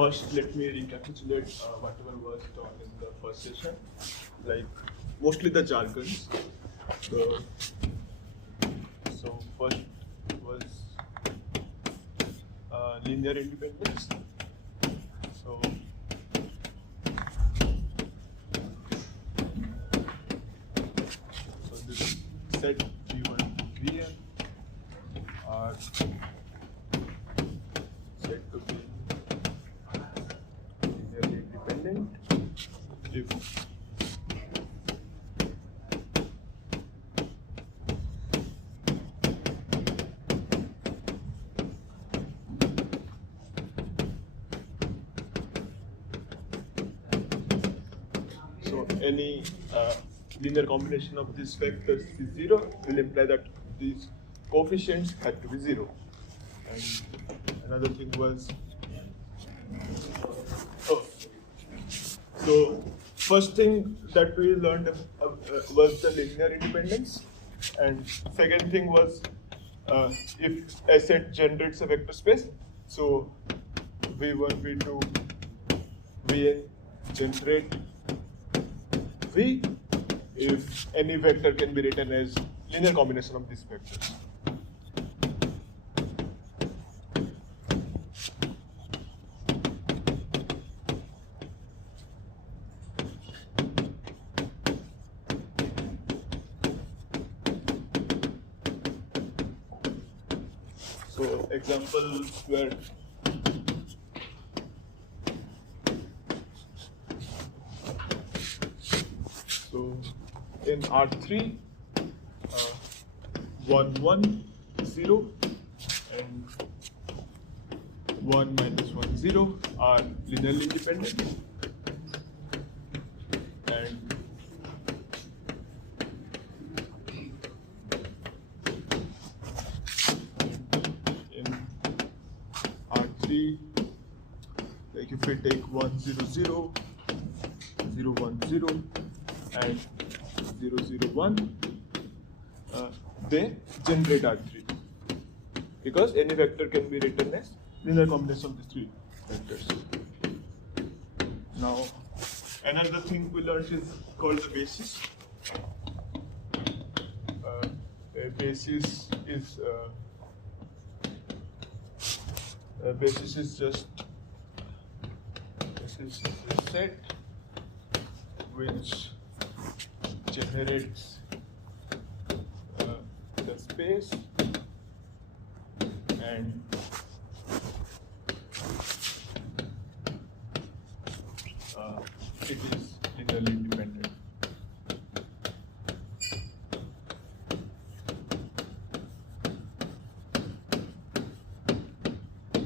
first, let me recapitulate whatever was done in the first session, like mostly the jargons. So first was linear independence. So this set V1 to Vn are said to be linearly independent if any linear combination of these vectors is 0, will imply that these coefficients had to be 0. And another thing was, so first thing that we learned was the linear independence, and second thing was if a set generates a vector space, so V1, V2, Vn generate V if any vector can be written as linear combination of these vectors. So examples were in R3, 1, 1, 0 and 1 minus 1, 0 are linearly independent, and in R3, like if we take 1, 0, 0, 0, 1, 0 and 0, 0, 1, they generate R3 because any vector can be written as linear combination of these three vectors. Now, another thing we learned is called the basis. A basis is just a set which generates the space and it is linearly independent.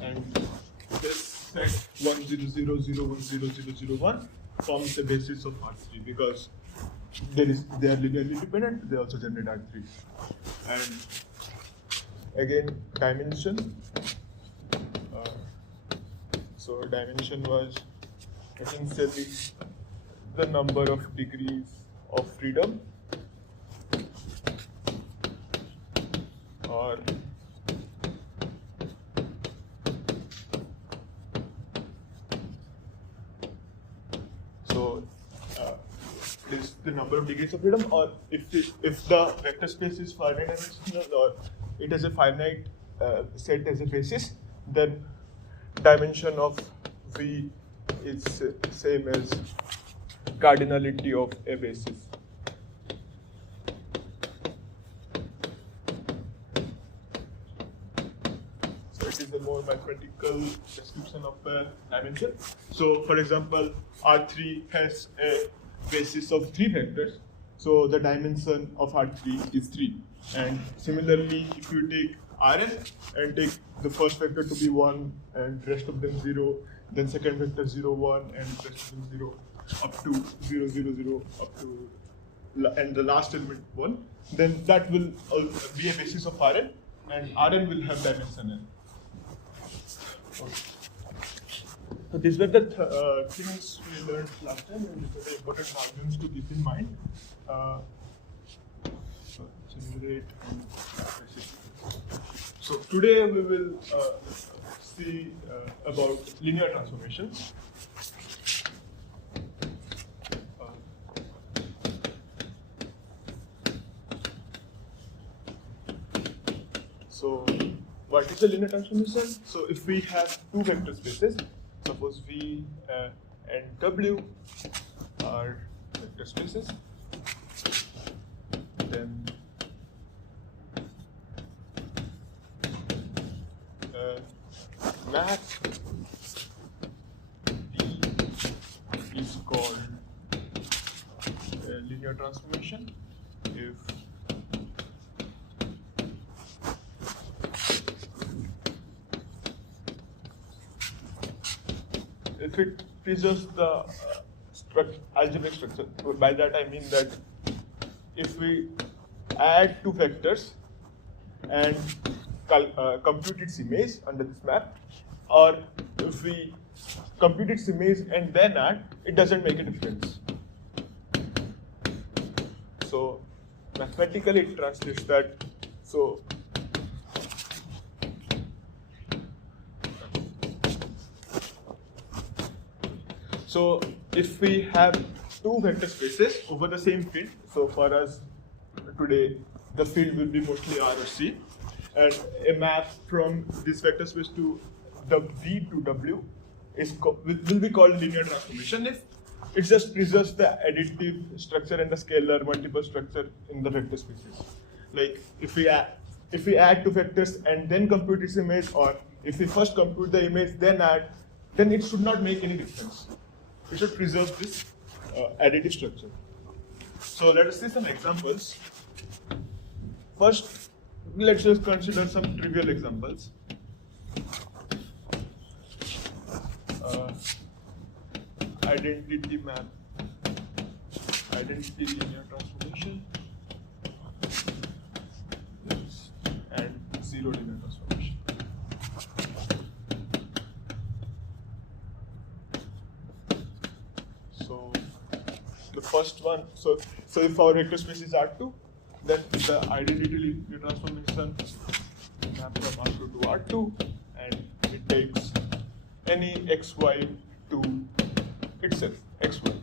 And this set 1, 0, 0, 0, 1, 0, 0, 0, 1 forms the basis of R3 because they are linearly independent, they also generate R3. And again, dimension. So dimension was essentially the number of degrees of freedom, or is the number of degrees of freedom, or if the vector space is finite dimensional or it has a finite set as a basis, then dimension of V is same as cardinality of a basis. So it is a more mathematical description of a dimension. So for example, R3 has a basis of 3 vectors, so the dimension of R3 is 3. And similarly, if you take Rn and take the first vector to be 1 and rest of them 0, then second vector 0, 1 and rest of them 0, up to 0, 0, 0, up to and the last element 1, then that will be a basis of Rn, and Rn will have dimension n. Okay. So these were the things we learned last time, and these are the important arguments to keep in mind. Generate and so today we will see about linear transformations. So what is the linear transformation? So if we have two vector spaces, suppose V and W are vector spaces, then map V is called linear transformation if it preserves the algebraic structure. By that I mean that if we add two vectors and compute its image under this map, or if we compute its image and then add, it doesn't make a difference. So mathematically it translates that. So if we have two vector spaces over the same field, so for us today the field will be mostly R or C, and a map from this vector space to the V to W will be called linear transformation if it just preserves the additive structure and the scalar multiple structure in the vector spaces. Like if we add two vectors and then compute its image, or if we first compute the image then add, then it should not make any difference. We should preserve this additive structure. So let us see some examples. First, let's just consider some trivial examples. Identity map, identity linear transformation, and zero linear transformation. So the first one, so if our vector space is R2, then the identity linear transformation map from R2 to R2, and it takes any xy to itself, xy,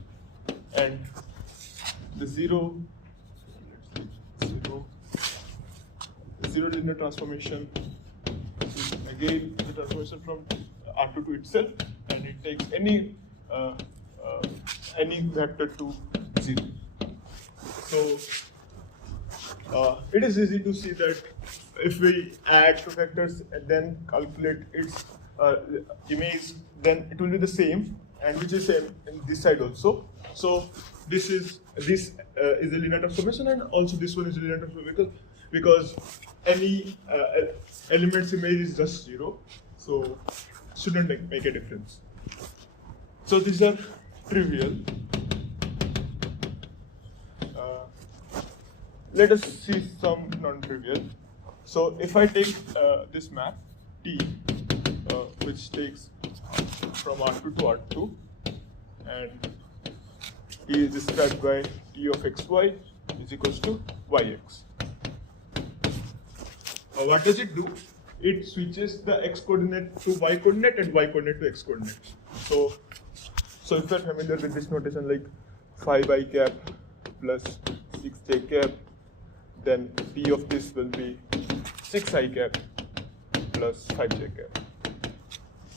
and the zero linear transformation is again the transformation from R2 to itself, and it takes any vector to 0. So it is easy to see that if we add two vectors and then calculate its image, then it will be the same, and which is same in this side also. So this is a linear transformation, and also this one is a linear transformation because any element's image is just 0, so shouldn't make a difference. So these are trivial. Let us see some non-trivial. So if I take this map T, which takes from R2 to R2, and T is described by T of xy is equals to yx. What does it do? It switches the x coordinate to y coordinate and y coordinate to x coordinate. So if you are familiar with this notation, like 5i cap plus 6j cap, then P of this will be 6i cap plus 5j cap.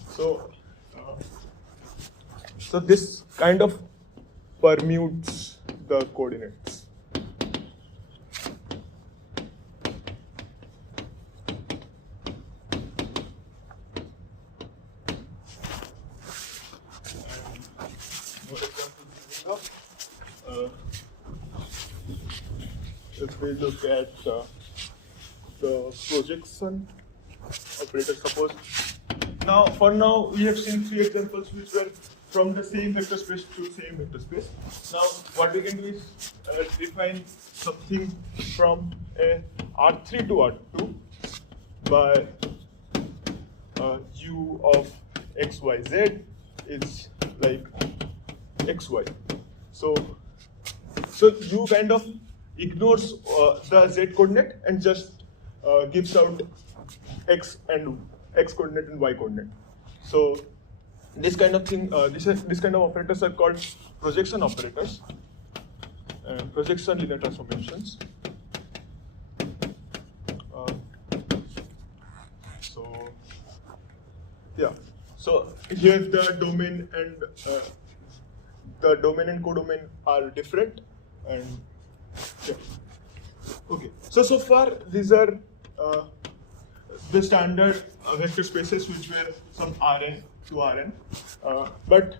So this kind of permutes the coordinates. If we look at the projection operator, suppose for now we have seen 3 examples which were from the same vector space to same vector space. Now what we can do is define something from a R3 to R2 by u of xyz is like xy. So u kind of ignores the z coordinate and just gives out x and x coordinate and y coordinate. So this kind of thing, this kind of operators are called projection operators, projection linear transformations. So yeah, so here the domain and codomain are different, and yeah. Okay, so far these are the standard vector spaces which were some Rn to Rn, but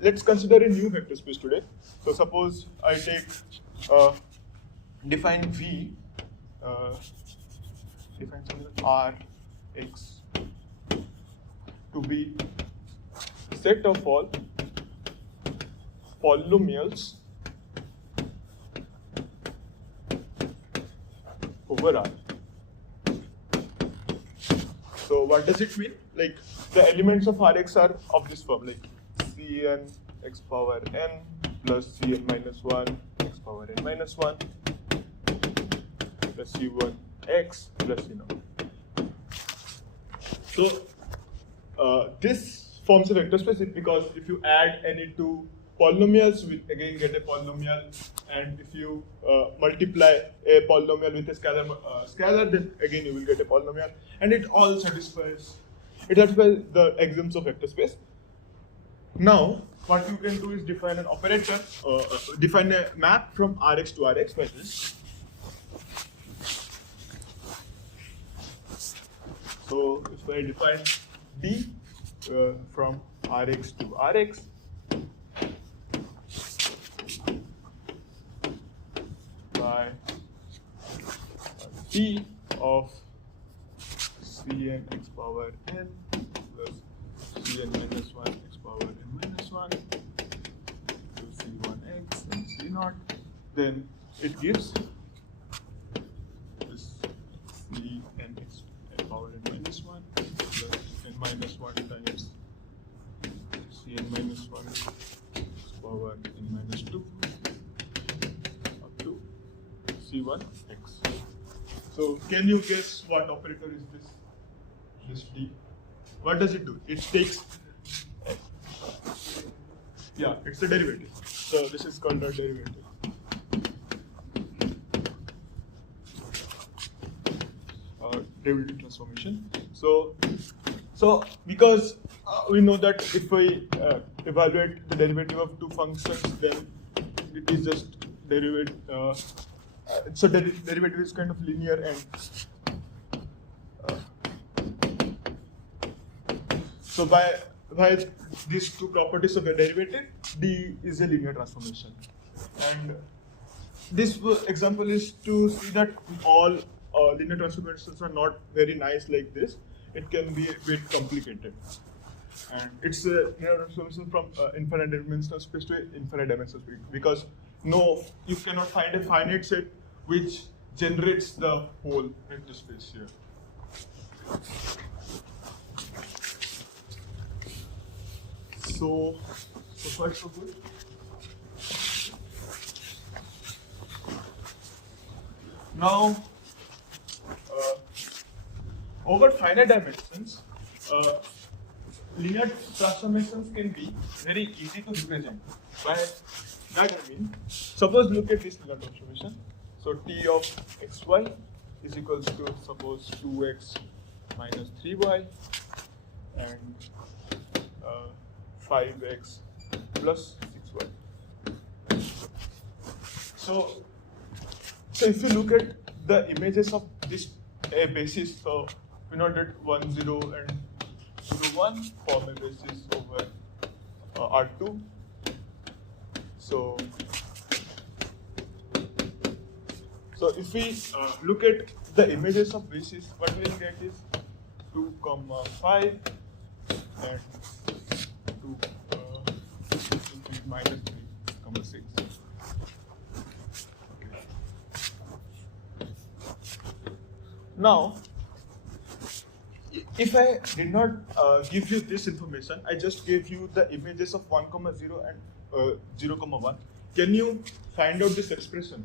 let's consider a new vector space today. So suppose I take define V, define something R x to be set of all polynomials over R. So what does it mean? Like the elements of Rx are of this form, like Cn x power n plus Cn minus 1 x power n minus 1 plus C1 x plus C0. So this forms a vector space because if you add any two polynomials, we again get a polynomial, and if you multiply a polynomial with a scalar, then again you will get a polynomial, and it all satisfies the axioms of vector space. Now, what you can do is define an operator, define a map from Rx to Rx by this. So if I define D from Rx to Rx, by P of Cn x power n plus Cn minus 1 x power n minus 1 to C1x and C0, then it gives this Cn x power n minus 1 plus n minus 1 times Cn minus 1 x power n minus 2 up to C1x. So can you guess what operator is this? This D. What does it do? It takes, yeah, it's a derivative. So this is called a derivative. Derivative transformation. So because we know that if we evaluate the derivative of two functions, then it is just derivative. So derivative is kind of linear, and so by these two properties of a derivative, D is a linear transformation. And this example is to see that all linear transformations are not very nice like this. It can be a bit complicated. And it's a linear transformation from infinite dimensional space to infinite dimensional space, because no, you cannot find a finite set which generates the whole vector space here. So far so good. Now, over finite dimensions, linear transformations can be very easy to represent. By that I mean, suppose look at this linear transformation. So T of xy is equals to, suppose, 2x minus 3y and 5x plus 6y. So if you look at the images of this basis, so we know that 1, 0 and 0, 1 form a basis over R2. So if we look at the images of basis, what we will get is 2, 5 and 2 minus 3, 6. Okay. Now, if I did not give you this information, I just gave you the images of 1, 0 and 0, 1. Can you find out this expression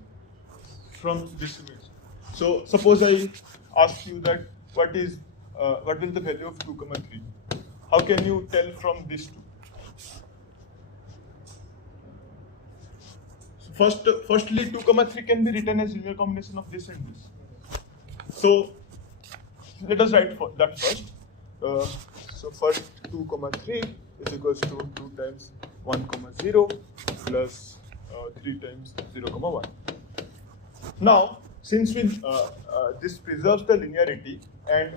from this image? So suppose I ask you that what will the value of 2, 3? How can you tell from these two? So firstly, 2, 3 can be written as linear combination of this and this. So let us write that first. So first 2, 3 is equals to 2 times 1, 0 plus 3 times 0, 1. Now, since this preserves the linearity and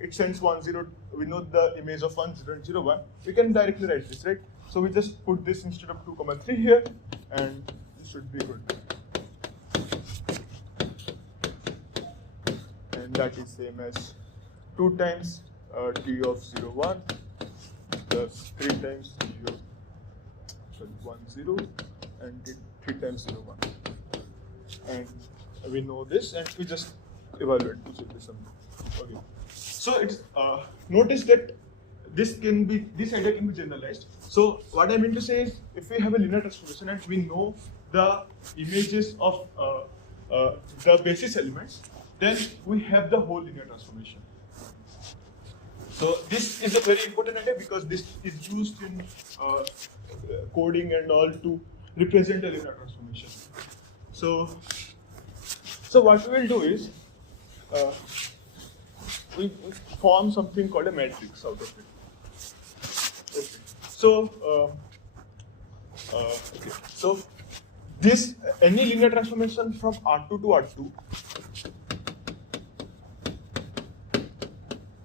it sends 1, 0, we know the image of 1, 0 and 0, 1, we can directly write this, right? So we just put this instead of 2, 3 here, and this should be good. And that is same as 2 times t of 0, 1 plus 3 times t of 1, 0 and 3 times 0, 1. And we know this, and we just evaluate to see this something. Okay. So it's notice that this idea can be generalized. So what I mean to say is, if we have a linear transformation and we know the images of the basis elements, then we have the whole linear transformation. So this is a very important idea because this is used in coding and all to represent a linear transformation. So what we will do is we form something called a matrix out of it. Okay. So this any linear transformation from R2 to R2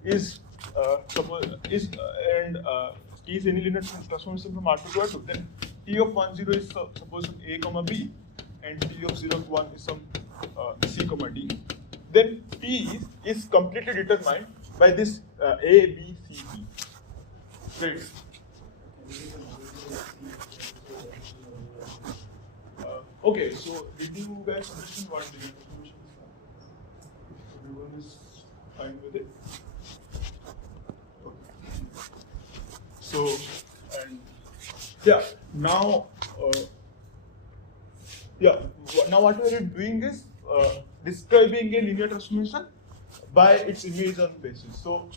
is any linear transformation from R2 to R2, then T of 1, 0 is suppose A, B, and T of 0, 1 is some C, D. Then T is completely determined by this A, B, C, D. Great. Okay, so did you guys understand what linear transformation is? Everyone is fine with it? So, and yeah, now what we are doing is describing a linear transformation by its image on basis. So,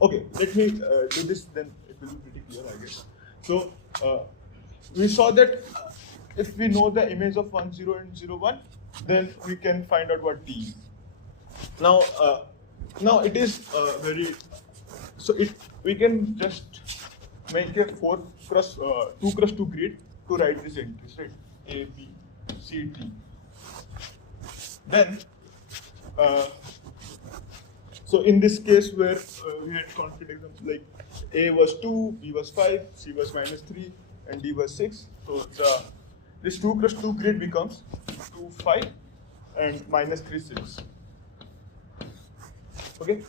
okay, let me do this, then it will be pretty clear, I guess. So, we saw that if we know the image of 1, 0 and 0, 1, then we can find out what T is. Now it is we can just make a 2 cross 2 grid to write these entries, right? A, B, C, D. Then, so in this case where we had concrete examples like A was 2, B was 5, C was -3, and D was 6. So this 2 cross 2 grid becomes 2, 5, and -3, 6. Okay.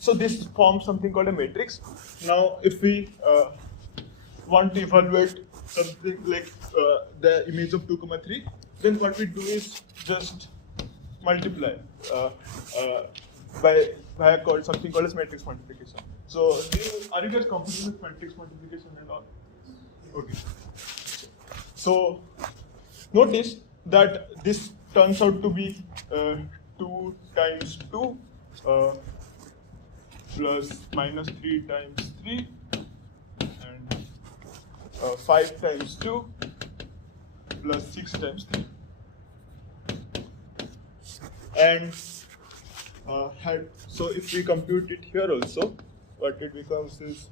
So this forms something called a matrix. Now, if we want to evaluate something like the image of 2, 3, then what we do is just multiply by something called as matrix multiplication. So, are you guys comfortable with matrix multiplication and all? Okay. So, notice that this turns out to be 2 times 2 plus -3 times 3 and 5 times 2 plus 6 times 3. And so if we compute it here also, what it becomes is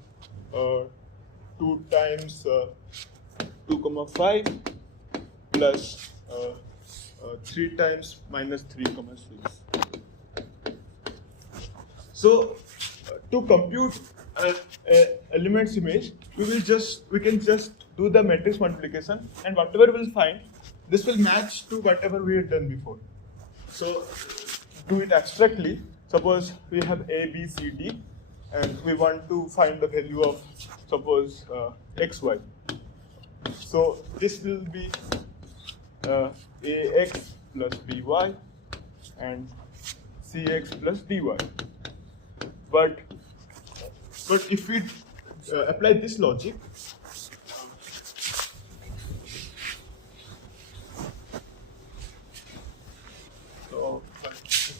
2 times 2, 5 plus 3 times -3, 6. So to compute elements image, we can just do the matrix multiplication, and whatever we'll find, this will match to whatever we had done before. So do it abstractly. Suppose we have A, B, C, D, and we want to find the value of suppose x, y. So this will be ax plus by and cx plus dy. But if we apply this logic,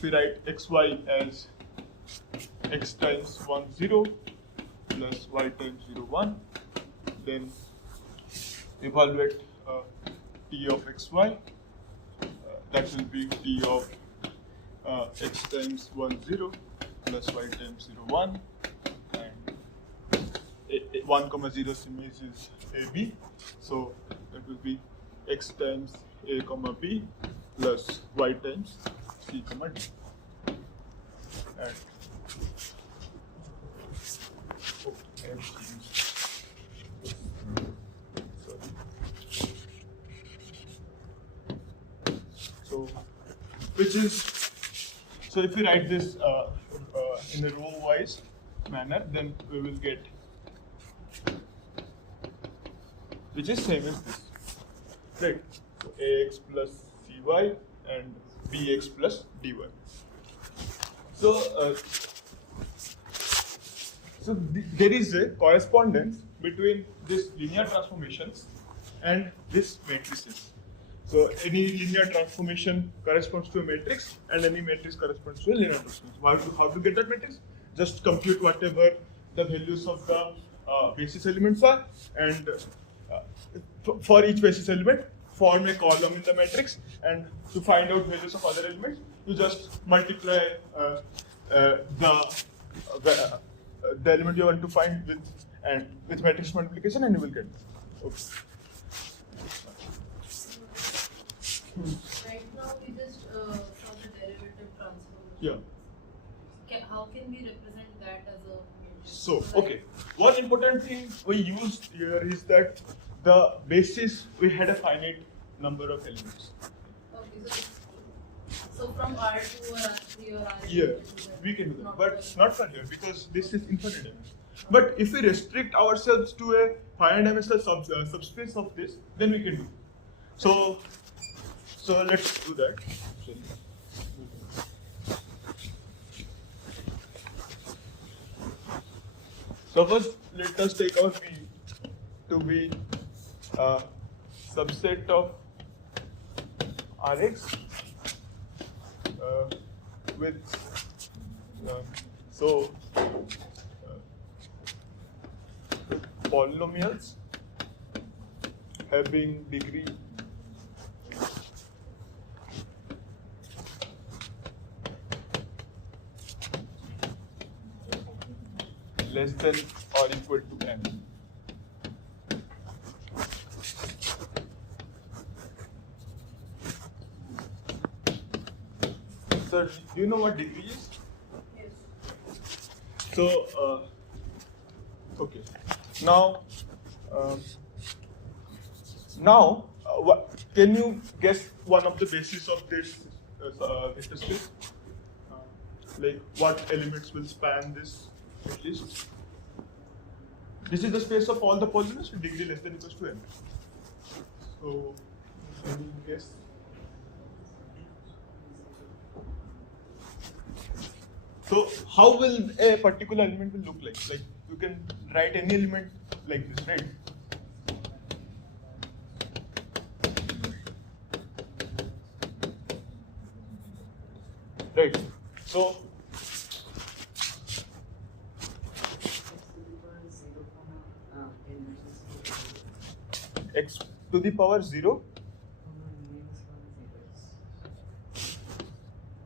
we write xy as x times 1 0 plus y times 0 1, then evaluate t of xy, that will be t of x times 1 0 plus y times 0 1, and 1 comma 0 image is ab, so that will be x times a comma b plus y times c comma d. And so which is, so if we write this in a row wise manner, then we will get which is same as this, right? So ax plus cy and bx plus dy. So there is a correspondence between this linear transformations and this matrices. So any linear transformation corresponds to a matrix, and any matrix corresponds to a linear transformation. How to get that matrix? Just compute whatever the values of the basis elements are, and for each basis element, form a column in the matrix, and to find out values of other elements, you just multiply the element you want to find with matrix multiplication, and you will get it. Okay. Right now we just saw the derivative transformation. Yeah. How can we represent that as a matrix? So, okay. One important thing we used here is that the basis, we had a finite number of elements. Okay, so from R2 or R3 or R8, Yeah, we can do that, but not for here because this is infinite dimension. But if we restrict ourselves to a finite dimensional subspace of this, then we can do. So let's do that. So first, let us take our V to be a subset of Rx with polynomials having degree less than or equal to n. So, do you know what degree is? Yes. So, okay. Now, can you guess one of the bases of this vector space? Like what elements will span this at least? This is the space of all the polynomials with degree less than or equal to n. So, can you guess? So, how will a particular element will look like? Like you can write any element like this, right? Right. So, x to the power 0.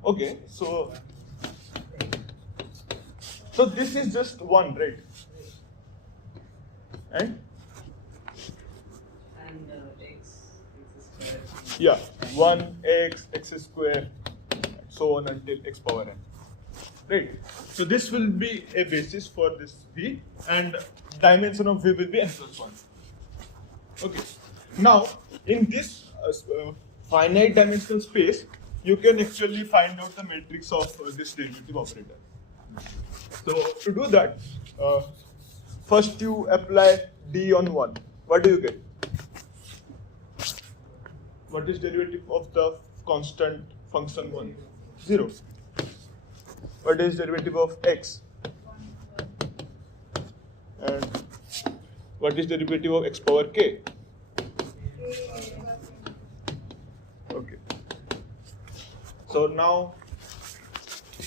Okay, so this is just 1, right? And x square. Yeah, 1x, x square, so on until x power n. Right. So this will be a basis for this V, and dimension of V will be n plus 1. Okay. Now, in this finite dimensional space, you can actually find out the matrix of this derivative operator. So to do that, first you apply d on 1. What do you get? What is derivative of the constant function 1? 0. What is derivative of x? And what is derivative of x power k? Okay. So now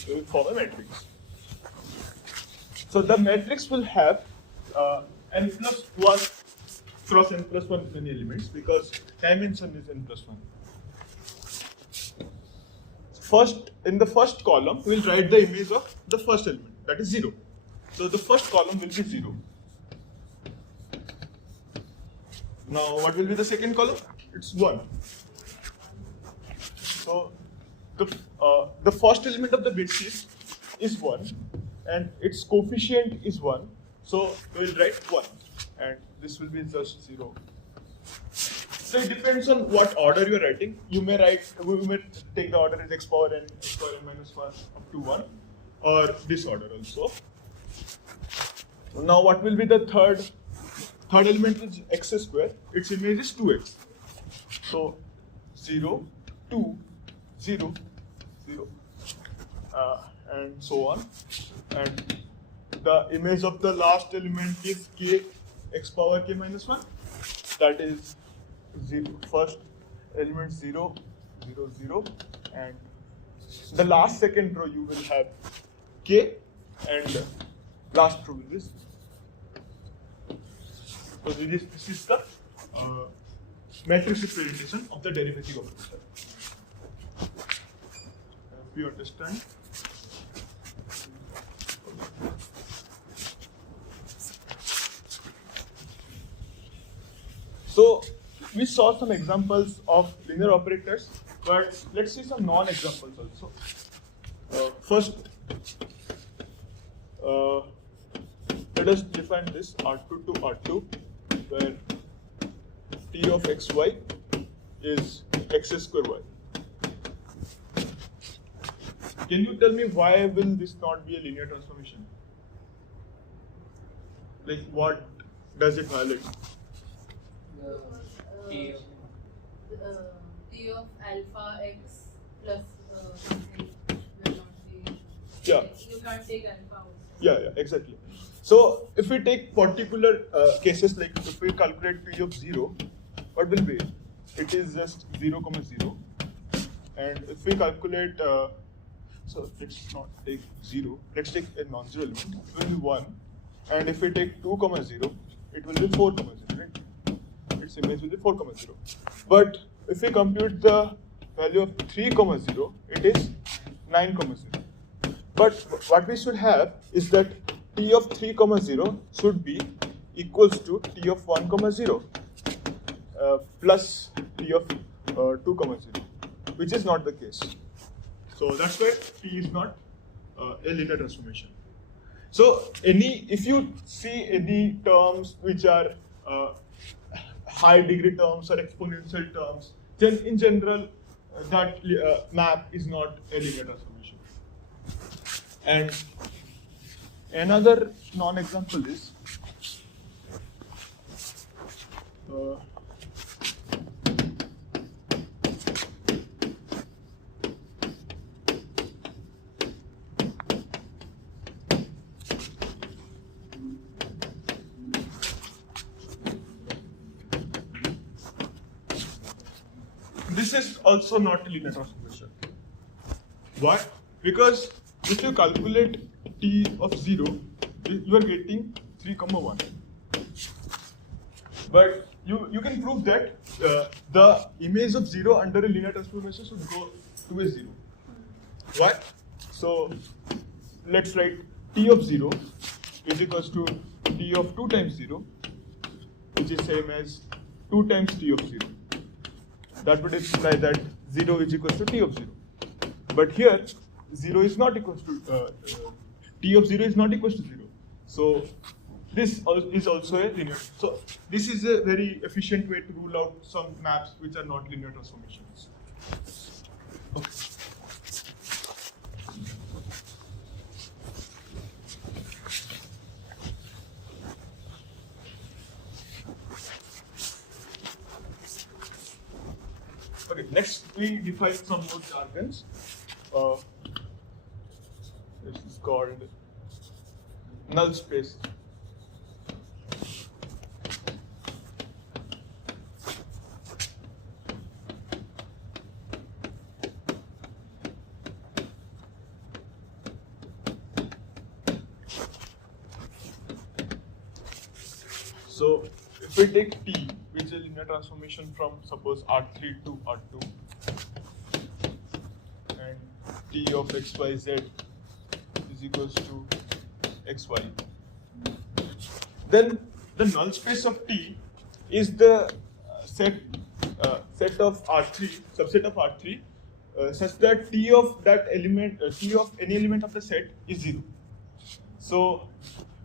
we will form a matrix. So the matrix will have n plus 1 cross n plus 1 many elements because dimension is n plus 1. First, in the first column, we will write the image of the first element, that is 0. So the first column will be 0. Now, what will be the second column? It's 1. So the first element of the basis is 1 and its coefficient is 1. So we will write 1 and this will be just 0. So it depends on what order you are writing. We may take the order as x power n minus 1 up to 1 or this order also. Now what will be the third element is x square. Its image is 2x. So 0, 2, 0, 0 and so on. And the image of the last element is k x power k minus 1. That is 0, first element 0, 0, 0 and the last second row you will have k and last row will be 0. So this is the matrix representation of the derivative operator. If you understand. So we saw some examples of linear operators, but let's see some non-examples also. First, let us define this R2 to R2, where T of xy is x square y. Can you tell me why will this not be a linear transformation? Like what does it violate? T T of alpha x plus will not be. Yeah. You can't take alpha also. Yeah, exactly. So if we take particular cases, like if we calculate T of 0, what will be? It is just 0, 0. And if we calculate, so let's not take 0, let's take a non-zero element, it will be 1. And if we take 2, 0, it will be 4, 0, right? Its image will be 4, 0. But if we compute the value of 3, 0, it is 9, 0. But what we should have is that T of 3, 0 should be equals to T of 1, 0 plus T of 2, 0, which is not the case. So that's why T is not a linear transformation. So if you see any terms which are high degree terms or exponential terms, then in general that map is not a linear transformation. And another non-example is this is also not a linear transformation. Why? Because if you calculate T of 0, you are getting 3, 1. But you can prove that the image of 0 under a linear transformation should go to a 0. Why? So let's write T of 0 is equals to T of 2 times 0, which is same as 2 times T of 0. That would imply that 0 is equals to T of 0. But here, 0 is not equals to, T of 0 is not equals to 0. So this is also a linear. So this is a very efficient way to rule out some maps which are not linear transformations. Okay. Okay, next we define some more jargons. This is called null space. if we take T, which is a linear transformation from suppose R3 to R2, and T of xyz is equals to xy, then the null space of T is the set of R3, subset of R3, such that T of that element, T of any element of the set is 0. So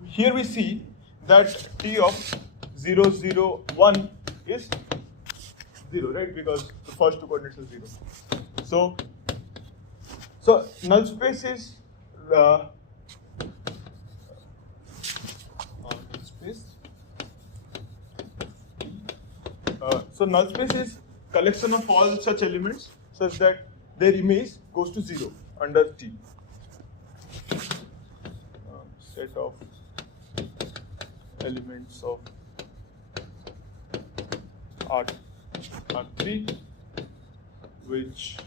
here we see that T of 0, 0, 1 is 0, right? Because the first two coordinates are 0. So null space is null space. So null space is collection of all such elements such that their image goes to 0 under T. Set of elements of R3 which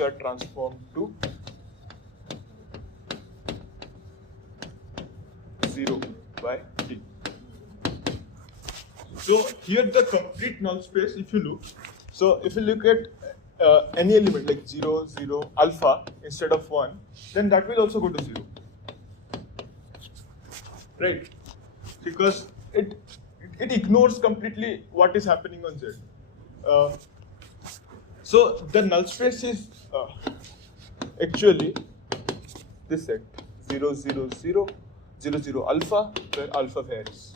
are transformed to 0 by T. So here the complete null space, if you look, so if you look at any element like 0, 0, alpha instead of 1, then that will also go to 0. Right? Because it ignores completely what is happening on Z. So the null space is actually this set 0, 0, 0, 0, 0 alpha, where alpha varies.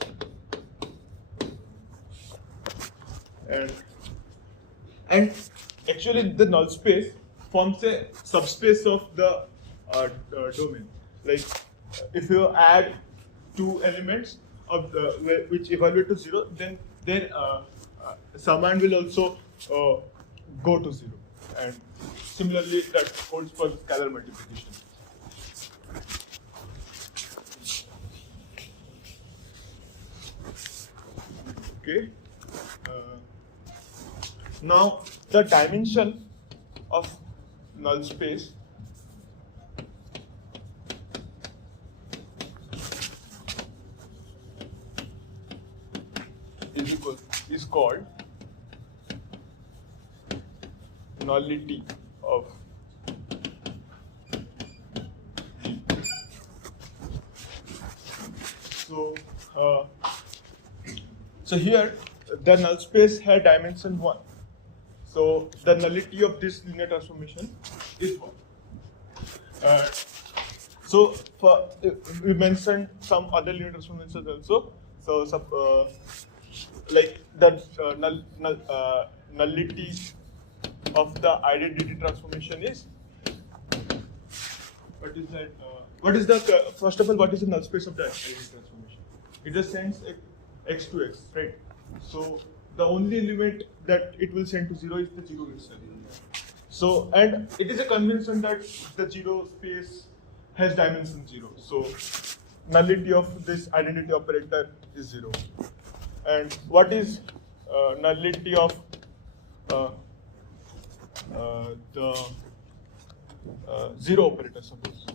And actually the null space forms a subspace of the domain. Like if you add two elements of the which evaluate to 0, then their summand will also go to 0. And similarly that holds for scalar multiplication. Okay. Now the dimension of null space is called nullity of G. So here the null space had dimension 1. So the nullity of this linear transformation is 1. So we mentioned some other linear transformations also. So like the nullity of the identity transformation is, what is that? What is the first of all, what is the null space of the identity transformation? It just sends x to x, right? So the only element that it will send to 0 is the 0 itself. So, and it is a convention that the 0 space has dimension 0. So nullity of this identity operator is 0. And what is nullity of the 0 operator, suppose?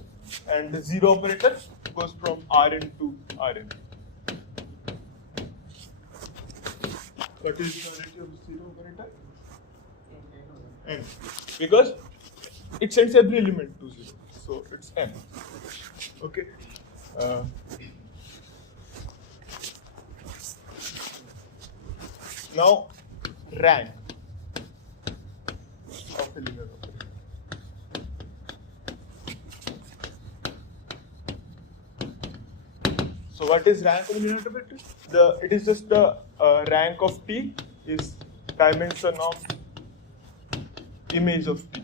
And the 0 operator goes from Rn to Rn. What is the nullity of the 0 operator? N. Because it sends every element to 0. So it's N. Okay. Now, rank of a linear operator. So what is rank of a linear operator? It is just the rank of T is dimension of image of T.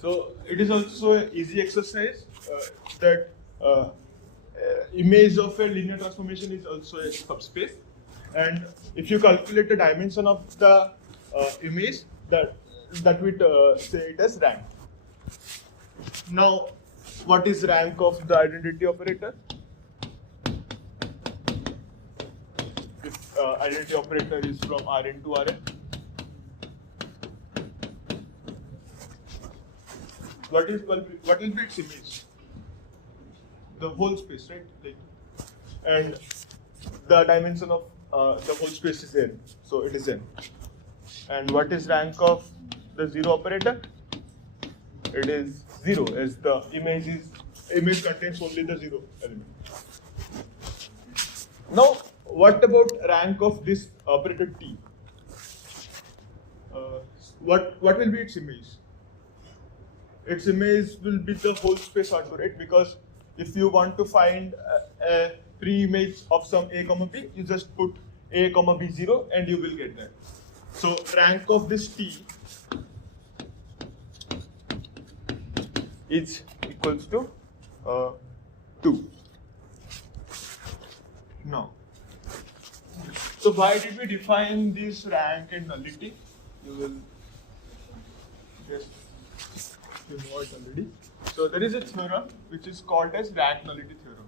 So it is also an easy exercise that image of a linear transformation is also a subspace, and if you calculate the dimension of the image, that would say it as rank. Now, what is rank of the identity operator? If identity operator is from Rn to Rn, what will be its image? the whole space, right? Like, and the dimension of the whole space is n, so it is n. And what is rank of the zero operator? It is 0, as the image contains only the 0 element. Now, what about rank of this operator T? What will be its image? Its image will be the whole space R2, right? Because if you want to find a pre-image of some a comma b, you just put a comma b 0 and you will get that. So rank of this T is equals to 2. Now, so why did we define this rank and nullity? You will just you know it already. So there is a theorem which is called as rank nullity theorem.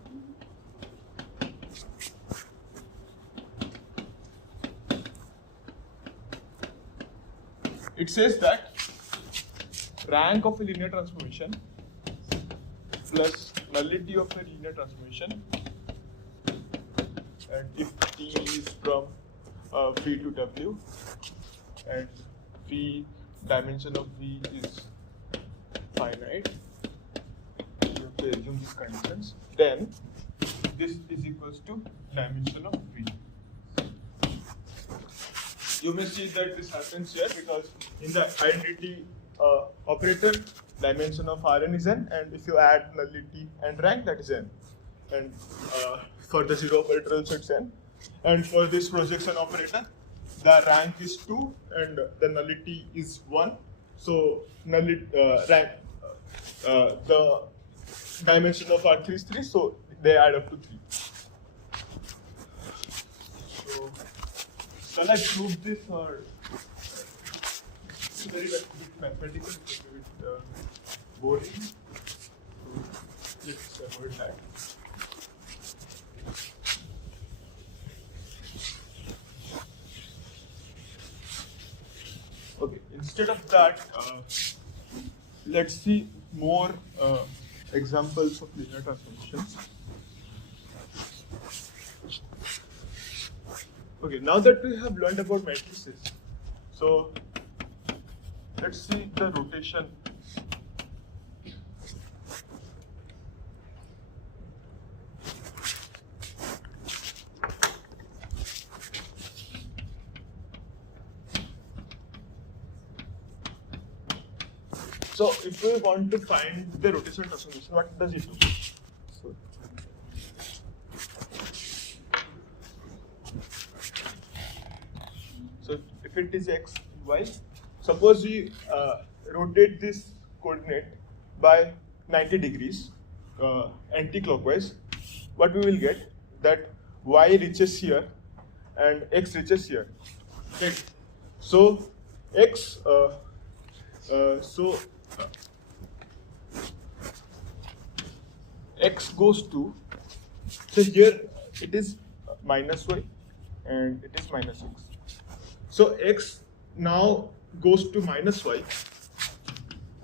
It says that rank of a linear transformation plus nullity of a linear transformation, and if T is from V to W and V dimension of V is finite, you have to assume these conditions, then this is equals to dimension of V. You may see that this happens here because in the identity operator, dimension of Rn is n, and if you add nullity and rank, that is n. And for the zero operator also it's n. And for this projection operator, the rank is 2 and the nullity is 1. So nullity rank the dimension of R3 is 3, so they add up to 3. So shall I prove this, or it's very bit mathematical, it's a bit boring. So let's avoid that. Okay, instead of that, let's see more examples of linear transformations. Okay, now that we have learned about matrices, so let's see the rotation. So if we want to find the rotation transformation, what does it do? So if it is x, y, suppose we rotate this coordinate by 90 degrees anti-clockwise, what we will get that y reaches here and x reaches here. Right? So x, x goes to, so here it is minus y and it is minus x. So x now goes to minus y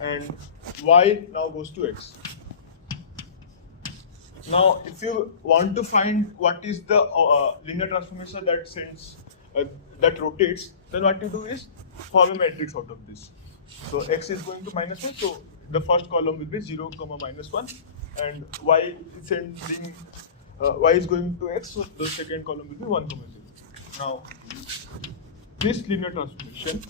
and y now goes to x. Now if you want to find what is the linear transformation that sends that rotates, then what you do is form a matrix out of this. So x is going to minus 1, so the first column will be 0, minus 1, and y is sending y is going to x, so the second column will be 1, 0. Now this linear transformation,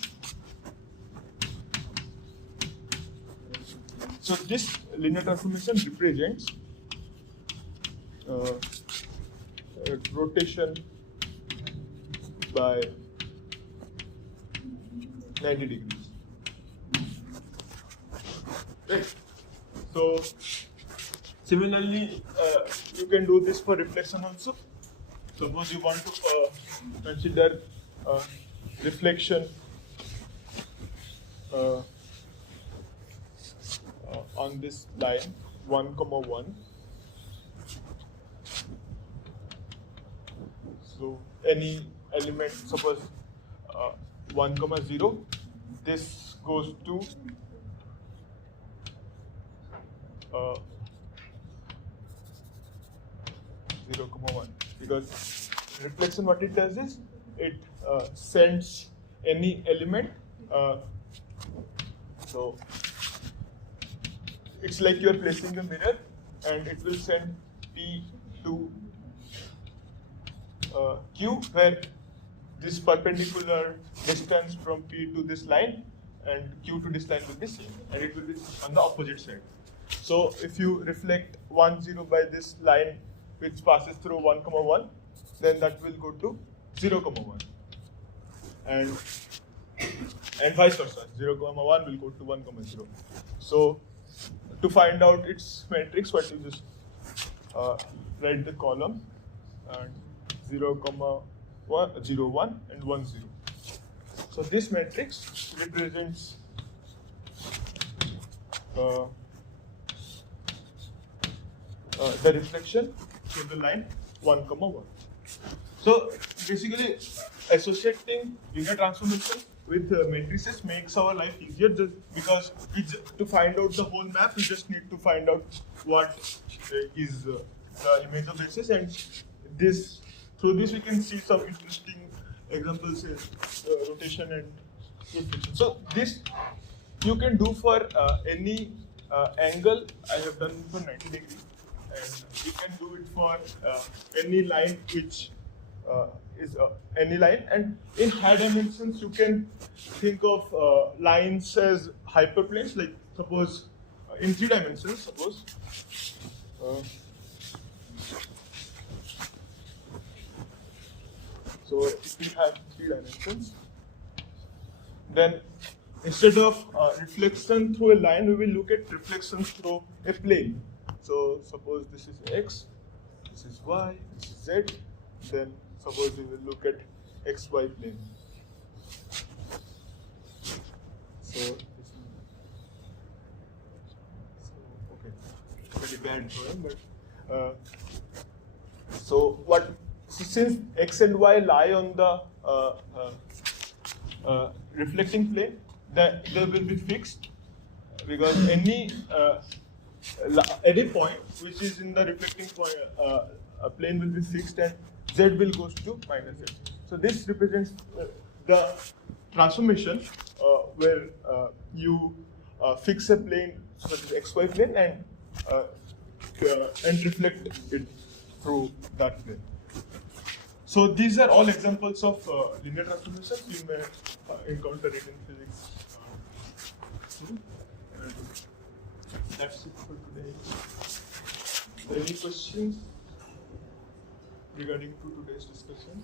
so this linear transformation represents rotation by 90 degrees. Right. So similarly, you can do this for reflection also. Suppose you want to consider reflection on this line 1, 1. So any element, suppose 1, 0, this goes to 0, comma 1. Because reflection, what it does is, it sends any element. So it's like you're placing a mirror, and it will send P to Q, where this perpendicular distance from P to this line and Q to this line will be same, and it will be on the opposite side. So if you reflect 1, 0 by this line which passes through 1, comma 1, then that will go to 0, comma 1. And vice versa, 0, comma 1 will go to 1, comma 0. So to find out its matrix, what you just write the column and 0, comma 1, 0, 1 and 1, 0. So this matrix represents the reflection through the line 1, comma 1. So basically, associating linear transformation with matrices makes our life easier, just because to find out the whole map, we just need to find out what is the image of basis, and through this we can see some interesting examples in rotation and reflection. So this you can do for any angle. I have done for 90 degrees, and you can do it for any line which is any line. And in high dimensions, you can think of lines as hyperplanes. Like suppose in 3 dimensions, suppose so if we have 3 dimensions, then instead of reflection through a line, we will look at reflection through a plane. So suppose this is x, this is y, this is z. Then suppose we will look at xy plane. So okay, pretty bad drawing, but so since x and y lie on the reflecting plane, that they will be fixed, because any point which is in the reflecting point, plane will be fixed, and z will goes to minus z. So this represents the transformation where you fix a plane, such as xy plane, and reflect it through that plane. So these are all examples of linear transformations you may encounter it in physics. And that's it for today. Any questions regarding to today's discussion?